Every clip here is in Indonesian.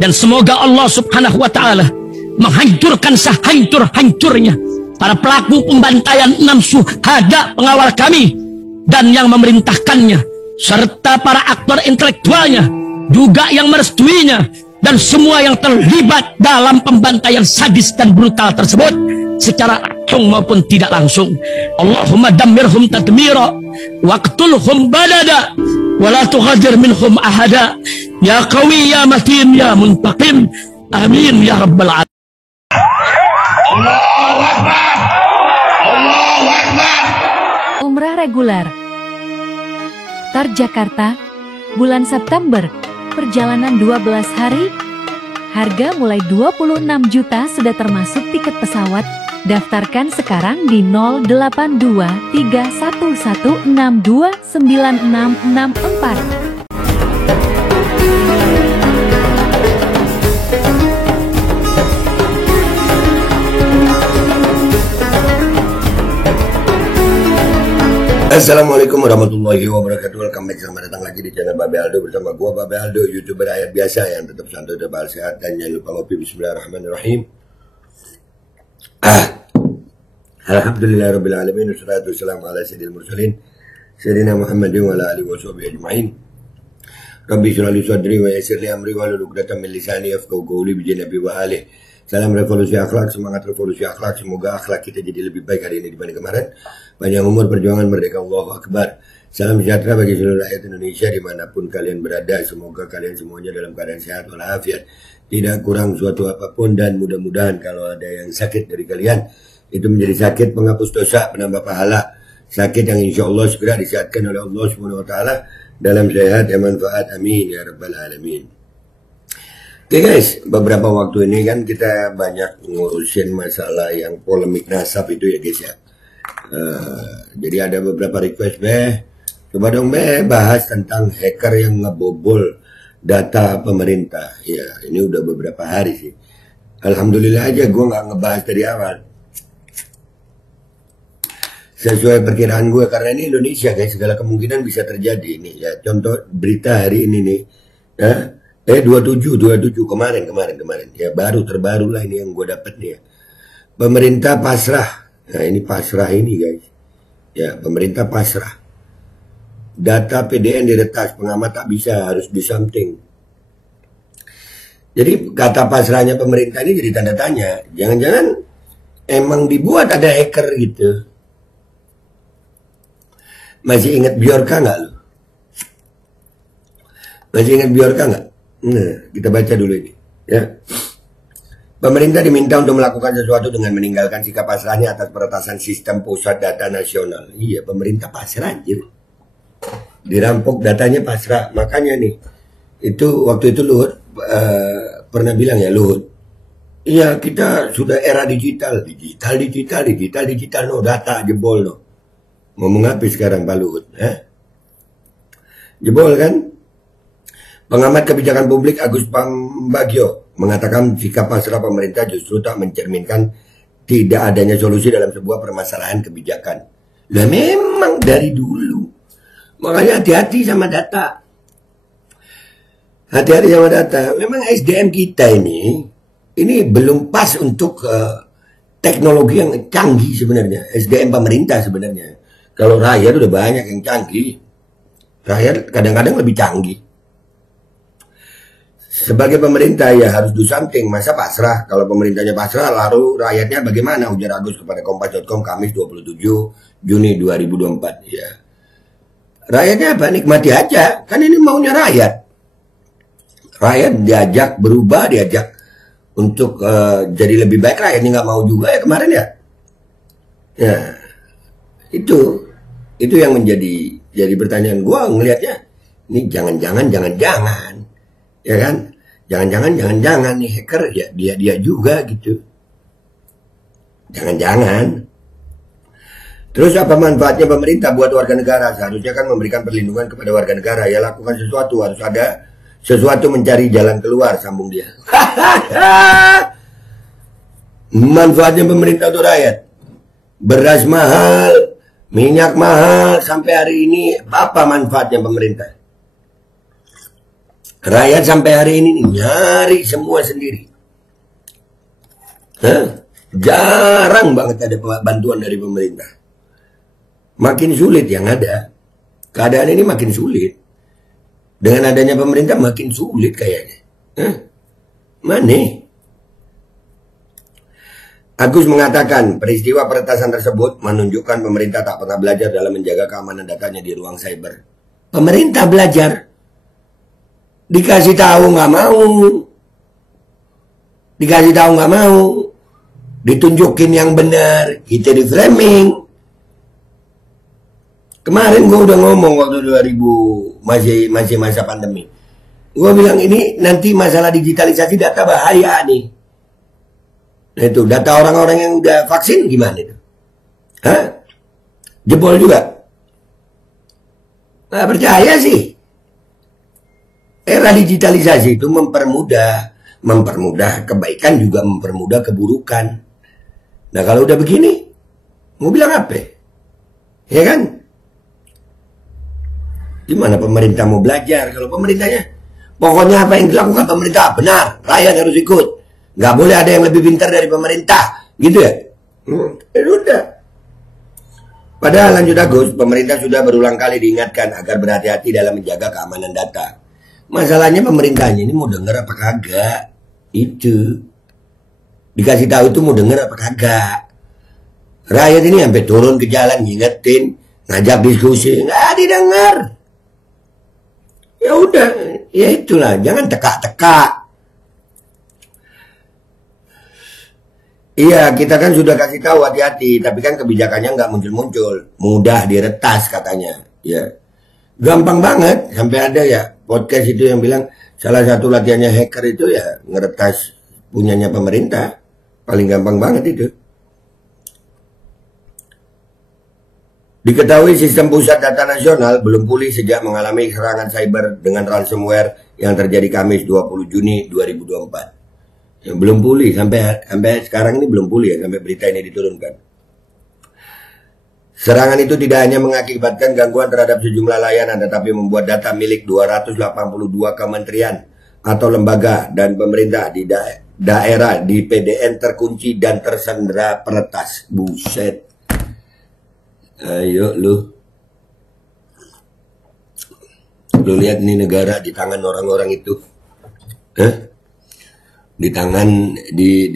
Dan semoga Allah subhanahu wa ta'ala menghancurkan sehancur-hancurnya para pelaku pembantaian 6 syuhada pengawal kami dan yang memerintahkannya, serta para aktor intelektualnya juga yang merestuinya, dan semua yang terlibat dalam pembantaian sadis dan brutal tersebut secara langsung maupun tidak langsung. Allahumma dammirhum tadmira waqtulhum balada wala tughadir minhum ahada ya qawi ya matin ya muntaqim amin ya rabbal alamin. Allahu Akbar, Allahu Akbar. Umrah reguler Tar Jakarta bulan September, perjalanan 12 hari, harga mulai 26 juta sudah termasuk tiket pesawat. Daftarkan sekarang di 082311629664. Assalamualaikum warahmatullahi wabarakatuh. Welcome back, selamat datang lagi di channel Babe Aldo bersama gua Babe Aldo, YouTuber rakyat biasa yang tetap santai, tetap sehat, dan jangan lupa ngopi. Bismillahirrahmanirrahim. Alhamdulillahirabbil alamin, wassalatu wassalamu ala sayyidil mursalin sayyidina Muhammadin wa ala alihi washabihi ajmain. Rabbi shrah li sadri wa yassir li amri wahlul 'uqdatam min lisani yafqahu qawli bi janabi wa alihi. Salam revolusi akhlak, semangat revolusi akhlak. Semoga akhlak kita jadi lebih baik hari ini dibanding kemarin. Panjang umur, perjuangan, merdeka, Allahu Akbar. Salam sejahtera bagi seluruh rakyat Indonesia dimanapun kalian berada. Semoga kalian semuanya dalam keadaan sehat walafiat, tidak kurang suatu apapun, dan mudah-mudahan kalau ada yang sakit dari kalian, itu menjadi sakit penghapus dosa, penambah pahala, sakit yang insya Allah segera disehatkan oleh Allah Subhanahu Wa Taala dalam sehat dan manfaat. Amin ya rabbal alamin. Oke guys, beberapa waktu ini kan kita banyak ngurusin masalah yang polemik nasab itu ya guys ya. Jadi ada beberapa request, coba dong bahas tentang hacker yang ngebobol data pemerintah. Ya ini udah beberapa hari sih. Alhamdulillah aja gue nggak ngebahas dari awal. Sesuai perkiraan gue, karena ini Indonesia guys, segala kemungkinan bisa terjadi nih ya. Contoh berita hari ini nih, 27 kemarin ya, terbaru lah ini yang gue dapet nih ya. Pemerintah pasrah. Nah ini pasrah ini guys ya, pemerintah pasrah. Data PDN diretas, pengamat tak bisa, harus do something. Jadi kata pasrahnya pemerintah ini jadi tanda tanya. Jangan-jangan emang dibuat ada hacker gitu. Masih ingat Bjorka nggak lo? Masih ingat Bjorka nggak? Nah, kita baca dulu ini ya. Pemerintah diminta untuk melakukan sesuatu dengan meninggalkan sikap pasrahnya atas peretasan sistem pusat data nasional. Iya, pemerintah pasrah anjir. Dirampok datanya pasrah. Makanya nih, itu waktu itu Luhut pernah bilang ya, Luhut, iya kita sudah era digital no, data jebol no. Mau mengapain sekarang Pak Luhut? Jebol kan? Pengamat kebijakan publik Agus Pambagio mengatakan sikap pasrah pemerintah justru tak mencerminkan tidak adanya solusi dalam sebuah permasalahan kebijakan. Lah memang dari dulu. Makanya hati-hati sama data. Hati-hati sama data. Memang SDM kita ini belum pas untuk teknologi yang canggih sebenarnya. SDM pemerintah sebenarnya. Kalau rakyat udah banyak yang canggih. Rakyat kadang-kadang lebih canggih. Sebagai pemerintah ya harus do something. Masa pasrah? Kalau pemerintahnya pasrah, lalu rakyatnya bagaimana? Ujar Agus kepada Kompas.com Kamis 27 Juni 2024 ya. Rakyatnya apa? Nikmati aja. Kan ini maunya rakyat. Rakyat diajak berubah, diajak untuk jadi lebih baik. Rakyatnya nggak mau juga ya kemarin ya. Ya itu yang jadi pertanyaan gua ngelihatnya. Ini jangan-jangan ya kan, jangan-jangan nih hacker ya dia juga gitu, jangan-jangan. Terus apa manfaatnya pemerintah buat warga negara? Seharusnya kan memberikan perlindungan kepada warga negara. Ya lakukan sesuatu, harus ada sesuatu mencari jalan keluar, sambung dia. Manfaatnya pemerintah untuk rakyat, beras mahal, minyak mahal sampai hari ini, apa manfaatnya pemerintah? Rakyat sampai hari ini nih, nyari semua sendiri. Jarang banget ada bantuan dari pemerintah. Makin sulit yang ada. Keadaan ini makin sulit. Dengan adanya pemerintah makin sulit kayaknya. Mana? Agus mengatakan peristiwa peretasan tersebut menunjukkan pemerintah tak pernah belajar dalam menjaga keamanan datanya di ruang cyber. Pemerintah belajar. Dikasih tahu nggak mau. Dikasih tahu nggak mau. Ditunjukin yang benar, kita di framing. Kemarin gue udah ngomong waktu 2000 masih masa pandemi. Gue bilang ini nanti masalah digitalisasi data bahaya nih. Nah itu data orang-orang yang udah vaksin gimana itu? Jebol juga. Nggak percaya sih. Era digitalisasi itu mempermudah kebaikan juga mempermudah keburukan. Nah kalau udah begini, mau bilang apa? Ya kan? Gimana pemerintah mau belajar kalau pemerintahnya? Pokoknya apa yang dilakukan pemerintah benar, rakyat harus ikut. Nggak boleh ada yang lebih pintar dari pemerintah, gitu ya? Udah. Padahal lanjut Agus, pemerintah sudah berulang kali diingatkan agar berhati-hati dalam menjaga keamanan data. Masalahnya pemerintahnya ini mau denger apa kagak? Itu. Dikasih tahu itu mau denger apa kagak? Rakyat ini sampai turun ke jalan ngingetin, ngajak diskusi, nggak didengar. Ya udah, ya itulah, jangan teka-teka. Iya, kita kan sudah kasih tahu hati-hati, tapi kan kebijakannya nggak muncul-muncul, mudah diretas katanya. Ya, gampang banget, sampai ada ya podcast itu yang bilang salah satu latihannya hacker itu ya ngeretas punyanya pemerintah, paling gampang banget itu. Diketahui sistem pusat data nasional belum pulih sejak mengalami serangan cyber dengan ransomware yang terjadi Kamis 20 Juni 2024. Ya, belum pulih sampai sekarang ini belum pulih ya sampai berita ini diturunkan. Serangan itu tidak hanya mengakibatkan gangguan terhadap sejumlah layanan tetapi membuat data milik 282 kementerian atau lembaga dan pemerintah di daerah di PDN terkunci dan tersandera peretas. Buset. Ayo lu lihat nih negara di tangan orang-orang itu. Di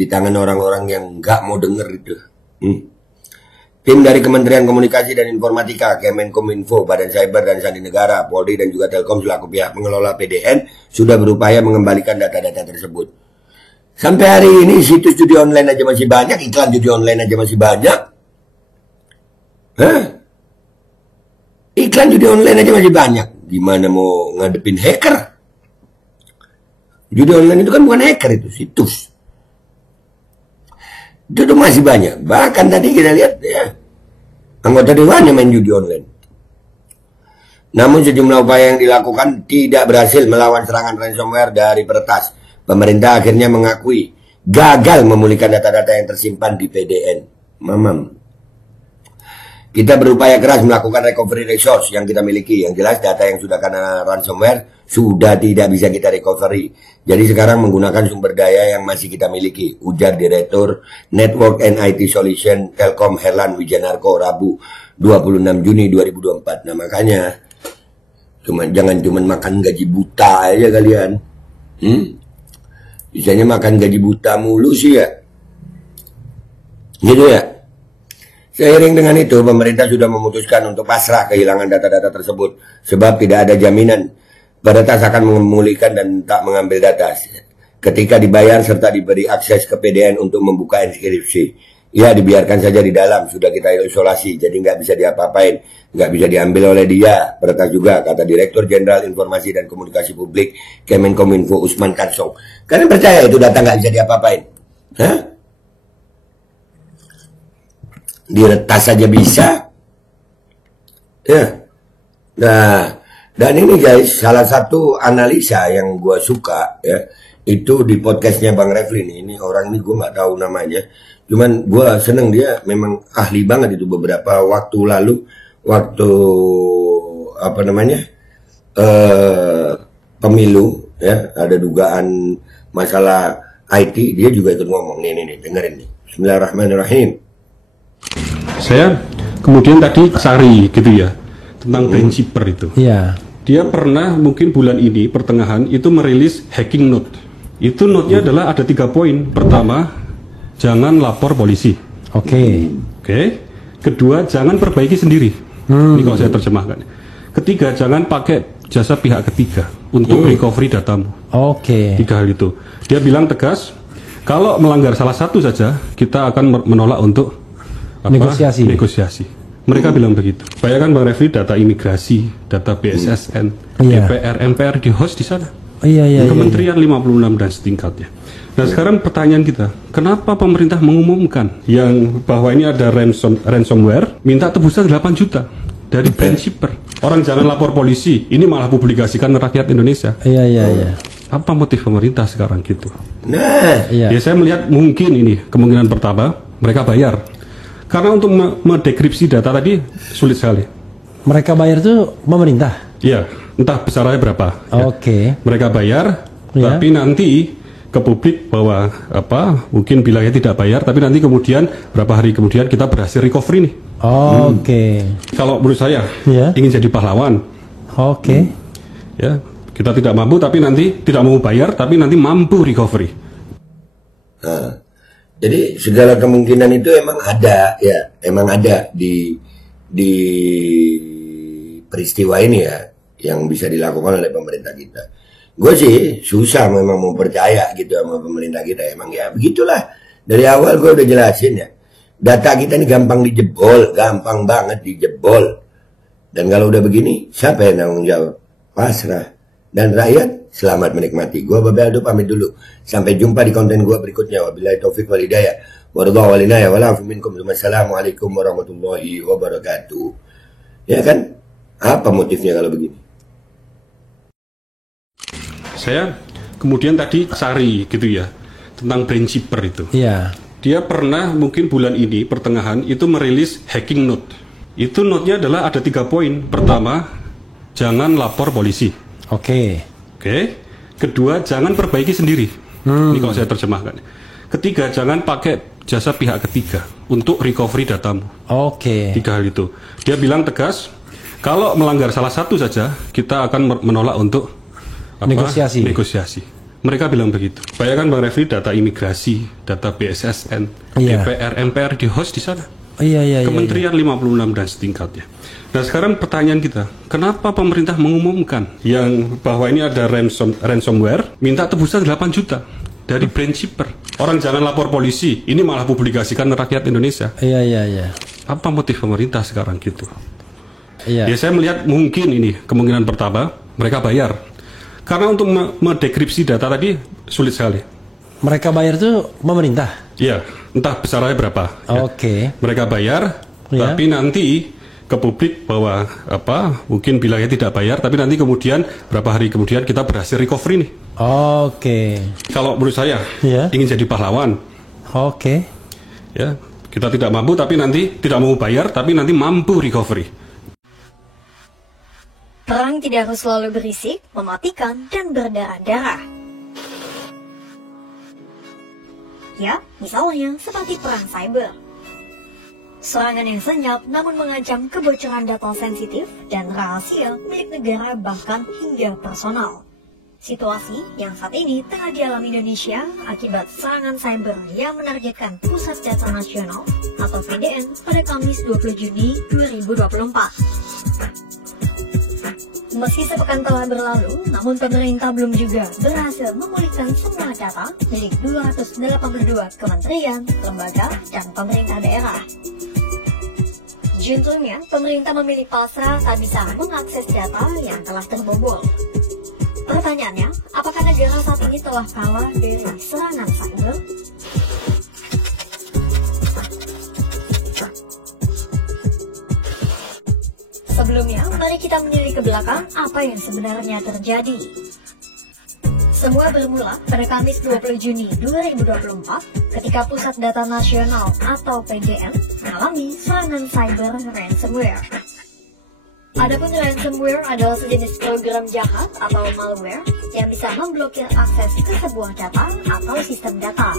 tangan orang-orang yang nggak mau denger itu. Tim dari Kementerian Komunikasi dan Informatika, Kemenkominfo, Badan Cyber dan Sandi Negara, Polri dan juga Telkom selaku pihak pengelola PDN sudah berupaya mengembalikan data-data tersebut. Sampai hari ini situs judi online aja masih banyak, iklan judi online aja masih banyak. Iklan judi online aja masih banyak. Gimana mau ngadepin hacker? Judi online itu kan bukan hacker, itu situs. Itu tuh masih banyak. Bahkan tadi kita lihat ya, anggota dewan yang main judi online. Namun sejumlah upaya yang dilakukan tidak berhasil melawan serangan ransomware dari peretas. Pemerintah akhirnya mengakui gagal memulihkan data-data yang tersimpan di PDN. Mamam. Kita berupaya keras melakukan recovery resource yang kita miliki. Yang jelas data yang sudah kena ransomware sudah tidak bisa kita recovery. Jadi sekarang menggunakan sumber daya yang masih kita miliki. Ujar Direktur Network and IT Solution Telkom Herlan Wijanarko Rabu 26 Juni 2024. Nah makanya jangan cuma makan gaji buta aja kalian. Bisanya makan gaji buta mulu sih ya. Gitu ya. Seiring dengan itu, pemerintah sudah memutuskan untuk pasrah kehilangan data-data tersebut. Sebab tidak ada jaminan peretas akan memulihkan dan tak mengambil data. Ketika dibayar serta diberi akses ke PDN untuk membuka inskripsi. Ya, dibiarkan saja di dalam. Sudah kita isolasi, jadi nggak bisa diapa-apain. Nggak bisa diambil oleh dia. Peretas juga, kata Direktur Jenderal Informasi dan Komunikasi Publik Kemenkominfo Usman Kansong. Kalian percaya itu data nggak bisa diapa-apain? Hah? Diretas saja bisa. Ya. Nah, dan ini guys, salah satu analisa yang gue suka ya, itu di podcastnya Bang Refli nih. Ini orang ini gue nggak tahu namanya. Cuman gue seneng dia memang ahli banget itu beberapa waktu lalu. Waktu apa namanya pemilu ya ada dugaan masalah IT, dia juga ikut ngomong. Nih, dengerin nih. Bismillahirrahmanirrahim. Saya kemudian tadi cari gitu ya tentang Ben Chipper itu. Iya. Dia pernah mungkin bulan ini pertengahan itu merilis hacking note. Itu note-nya adalah ada 3 poin. Pertama, jangan lapor polisi. Oke. Kedua, jangan perbaiki sendiri. Ini kalau saya terjemahkan. Ketiga, jangan pakai jasa pihak ketiga untuk recovery datamu. Oke. 3 hal itu. Dia bilang tegas, kalau melanggar salah satu saja, kita akan menolak untuk negosiasi. Mereka bilang begitu. Bayangkan Bang Refli, data imigrasi, data BSSN, DPR, MPR di host di sana. Kementerian 56 dan setingkatnya. Nah sekarang pertanyaan kita, kenapa pemerintah mengumumkan yang bahwa ini ada ransomware, minta tebusan 8 juta dari Ben Chipper. Orang jangan lapor polisi, ini malah publikasikan rakyat Indonesia. Apa motif pemerintah sekarang gitu? Ya saya melihat mungkin ini kemungkinan pertama mereka bayar. Karena untuk mendekripsi data tadi sulit sekali. Mereka bayar tuh pemerintah? Iya, entah besarannya berapa. Mereka bayar, tapi nanti ke publik bahwa mungkin bilangnya tidak bayar, tapi nanti kemudian berapa hari kemudian kita berhasil recovery nih. Kalau menurut saya ingin jadi pahlawan. Ya, kita tidak mampu tapi nanti tidak mau bayar, tapi nanti mampu recovery. Jadi segala kemungkinan itu emang ada di peristiwa ini ya, yang bisa dilakukan oleh pemerintah kita. Gue sih susah memang mau percaya gitu sama pemerintah kita, emang ya begitulah. Dari awal gue udah jelasin ya, data kita ini gampang dijebol, gampang banget dijebol. Dan kalau udah begini, siapa yang tanggung jawab? Pasrah. Dan rakyat selamat menikmati. Gua Babel Aldo pamit dulu. Sampai jumpa di konten gua berikutnya. Wabillahi taufik wal hidayah. Waradhu walinaya wala minkum. Wassalamualaikum warahmatullahi wabarakatuh. Ya kan? Apa motifnya kalau begini? Saya kemudian tadi cari gitu ya tentang Ben Chipper itu. Dia pernah mungkin bulan ini pertengahan itu merilis hacking note. Itu note-nya adalah ada 3 poin. Pertama, jangan lapor polisi. Kedua, jangan perbaiki sendiri. Ini kalau saya terjemahkan. Ketiga, jangan pakai jasa pihak ketiga untuk recovery datamu. 3 hal itu. Dia bilang tegas, kalau melanggar salah satu saja, kita akan menolak untuk negosiasi. Mereka bilang begitu. Bayangkan Bang Refli, data imigrasi, data BSSN, DPR, MPR di host di sana. Kementerian 56 dan setingkatnya. Nah sekarang pertanyaan kita, kenapa pemerintah mengumumkan yang bahwa ini ada ransomware, minta tebusan 8 juta dari Ben Chipper. Orang jangan lapor polisi, ini malah publikasikan rakyat Indonesia. Apa motif pemerintah sekarang gitu? Ya saya melihat mungkin ini kemungkinan pertama mereka bayar. Karena untuk mendekripsi data tadi sulit sekali. Mereka bayar tuh pemerintah? Iya, entah besarannya berapa. Mereka bayar, tapi nanti ke publik bahwa mungkin bilangnya tidak bayar, tapi nanti kemudian berapa hari kemudian kita berhasil recovery nih. Kalau menurut saya ingin jadi pahlawan. Ya, kita tidak mampu tapi nanti tidak mau bayar, tapi nanti mampu recovery. Perang tidak harus selalu berisik, mematikan, dan berdarah-darah. Ya, misalnya seperti perang cyber. Serangan yang senyap namun mengancam kebocoran data sensitif dan rahasia milik negara bahkan hingga personal. Situasi yang saat ini tengah dialami Indonesia akibat serangan cyber yang menargetkan Pusat Data Nasional atau PDN pada Kamis 20 Juni 2024. Meski sepekan telah berlalu, namun pemerintah belum juga berhasil memulihkan semua data milik 282 kementerian, lembaga, dan pemerintah daerah. Juntungnya, pemerintah memilih pasrah tak bisa mengakses data yang telah terbobol. Pertanyaannya, apakah negara saat ini telah kalah dari serangan cyber? Sebelumnya, mari kita menilik ke belakang apa yang sebenarnya terjadi. Semua bermula pada Kamis 20 Juni 2024 ketika Pusat Data Nasional atau PDN mengalami serangan cyber ransomware. Adapun ransomware adalah sejenis program jahat atau malware yang bisa memblokir akses ke sebuah data atau sistem data.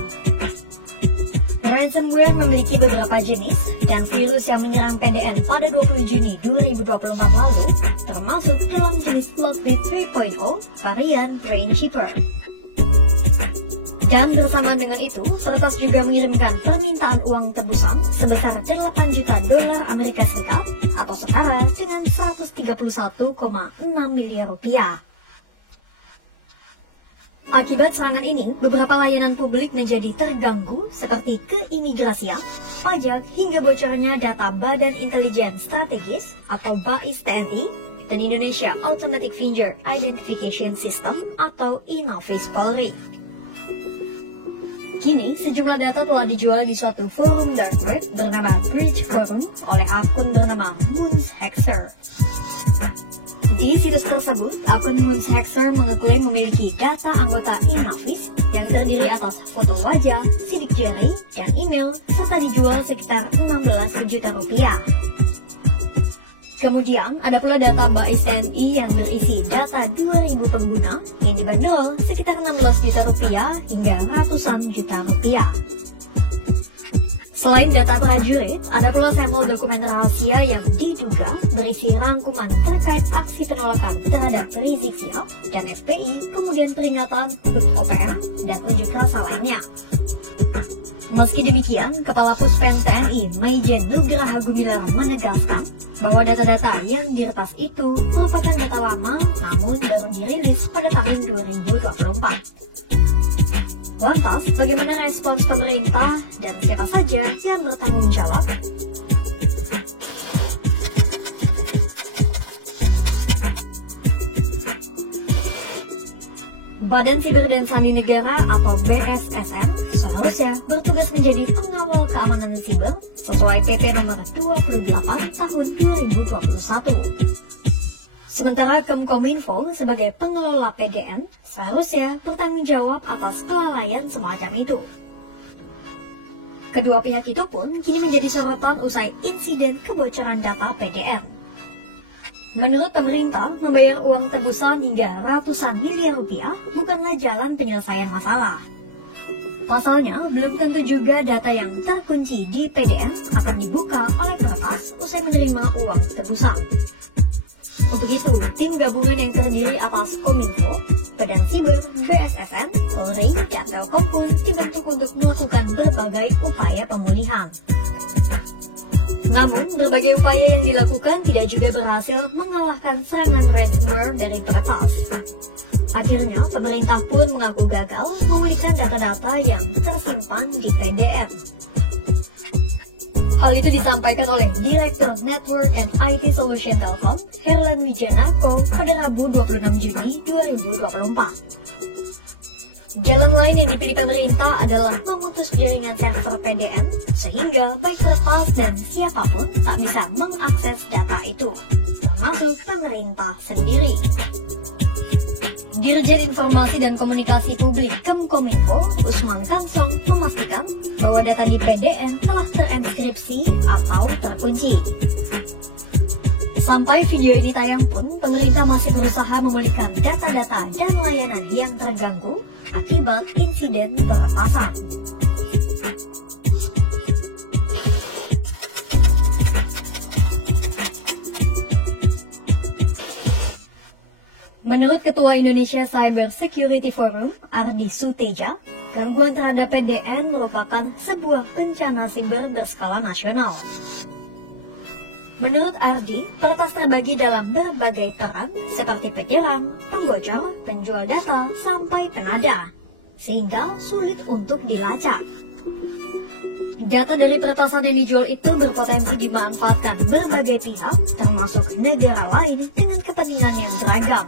Ransomware memiliki beberapa jenis, dan virus yang menyerang PDN pada 20 Juni 2024 lalu termasuk dalam jenis Lockbit 3.0 varian Brainkeeper. Dan bersamaan dengan itu, peretas juga mengirimkan permintaan uang tebusan sebesar 8 juta dolar Amerika Serikat atau setara dengan 131,6 miliar rupiah. Akibat serangan ini, beberapa layanan publik menjadi terganggu seperti keimigrasian, pajak, hingga bocornya data Badan Intelijen Strategis atau BAIS TNI dan Indonesia Automatic Finger Identification System atau INAVIS Polri. Kini, sejumlah data telah dijual di suatu forum dark web bernama Bridge Forum oleh akun bernama Moonshexer. Di situs tersebut, akun Moonshexer mengklaim memiliki data anggota INAVIS yang terdiri atas foto wajah, sidik jari, dan email, serta dijual sekitar 16 juta rupiah. Kemudian, ada pula data BAIS TNI yang berisi data 2.000 pengguna yang dibanderol sekitar 16 juta rupiah hingga ratusan juta rupiah. Selain data prajurit, ada pula sampel dokumen rahasia yang diduga berisi rangkuman terkait aksi penolakan terhadap Rizik Syihab dan FPI, kemudian peringatan HUT OPM, dan unjuk rasa lainnya. Meski demikian, Kepala Puspen TNI Maijen Nugraha Gumilar menegaskan bahwa data-data yang diretas itu merupakan data lama namun baru dirilis pada tahun 2024. Lantas, bagaimana respons pemerintah dan siapa saja yang bertanggung jawab? Badan Siber dan Sandi Negara atau BSSN seharusnya bertugas menjadi pengawal keamanan siber sesuai PP nomor 28 tahun 2021. Sementara Kemkominfo sebagai pengelola PDN seharusnya bertanggung jawab atas kelalaian semacam itu. Kedua pihak itu pun kini menjadi sorotan usai insiden kebocoran data PDN. Menurut pemerintah, membayar uang tebusan hingga ratusan miliar rupiah bukanlah jalan penyelesaian masalah. Pasalnya, belum tentu juga data yang terkunci di PDN akan dibuka oleh peretas usai menerima uang tebusan. Untuk itu, tim gabungan yang terdiri atas Kominfo, Badan Siber, BSSN, Polri, dan Telkom pun dibentuk untuk melakukan berbagai upaya pemulihan. Namun, berbagai upaya yang dilakukan tidak juga berhasil mengalahkan serangan ransomware dari peretas. Akhirnya, pemerintah pun mengaku gagal memulihkan data-data yang tersimpan di PDN. Hal itu disampaikan oleh Direktur Network and IT Solution Telkom, Herlan Wijanarko, pada Rabu 26 Juni 2024. Jalan lain yang dipilih pemerintah adalah memutus jaringan server PDN, sehingga baik peretas dan siapapun tak bisa mengakses data itu, termasuk pemerintah sendiri. Dirjen Informasi dan Komunikasi Publik Kemkominfo, Usman Kansong, memastikan bahwa data di PDN telah terenkripsi atau terkunci. Sampai video ini tayang pun, pemerintah masih berusaha memulihkan data-data dan layanan yang terganggu akibat insiden peretasan. Menurut Ketua Indonesia Cyber Security Forum, Ardi Suteja, gangguan terhadap PDN merupakan sebuah bencana siber berskala nasional. Menurut Ardi, peretas terbagi dalam berbagai peran seperti penyerang, penggocor, penjual data, sampai penada, sehingga sulit untuk dilacak. Data dari peretasan yang dijual itu berpotensi dimanfaatkan berbagai pihak, termasuk negara lain dengan kepentingan yang beragam.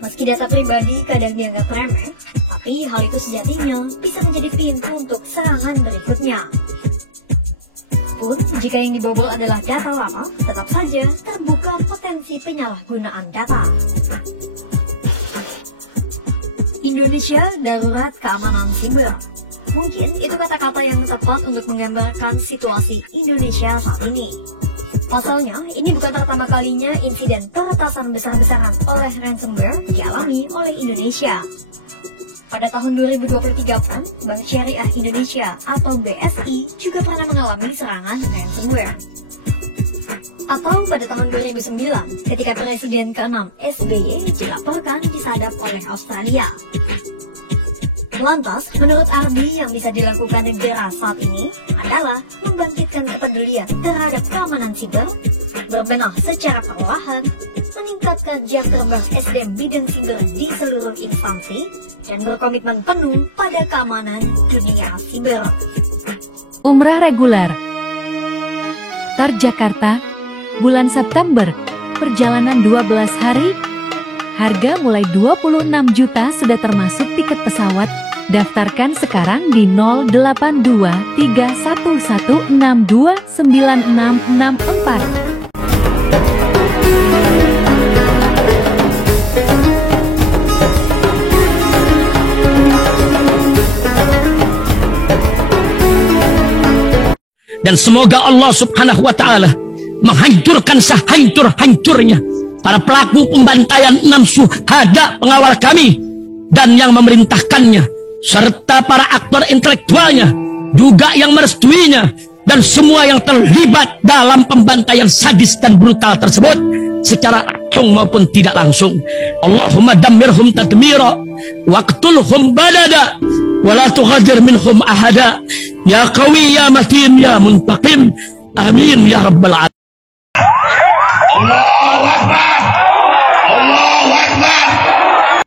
Meski data pribadi kadang dianggap remeh, tapi hal itu sejatinya bisa menjadi pintu untuk serangan berikutnya. Pun, jika yang dibobol adalah data lama, tetap saja terbuka potensi penyalahgunaan data. Indonesia darurat keamanan siber. Mungkin itu kata-kata yang tepat untuk menggambarkan situasi Indonesia saat ini. Pasalnya, ini bukan pertama kalinya insiden peretasan besar-besaran oleh ransomware dialami oleh Indonesia. Pada tahun 2023 pun, Bank Syariah Indonesia atau BSI juga pernah mengalami serangan ransomware. Atau pada tahun 2009, ketika Presiden ke-6 SBY dilaporkan disadap oleh Australia. Lantas, menurut Ardi yang bisa dilakukan negara saat ini adalah membangkitkan kepedulian terhadap keamanan siber, berbenah secara perlahan, meningkatkan jam terbang SDM bidang siber di seluruh instansi, dan berkomitmen penuh pada keamanan dunia siber. Umrah reguler Tar Jakarta, bulan September, perjalanan 12 hari, harga mulai 26 juta sudah termasuk tiket pesawat. Daftarkan sekarang di 082311629664. Dan semoga Allah Subhanahu wa Ta'ala menghancurkan sehancur-hancurnya para pelaku pembantaian 6 syuhada pengawal kami dan yang memerintahkannya, serta para aktor intelektualnya, juga yang merestuinya, dan semua yang terlibat dalam pembantaian sadis dan brutal tersebut secara langsung maupun tidak langsung. Allahumma dammirhum tadmira waqtulhum badada wa la tughadir minhum ahada ya qawi ya matin ya muntaqim amin ya rabbal alamin.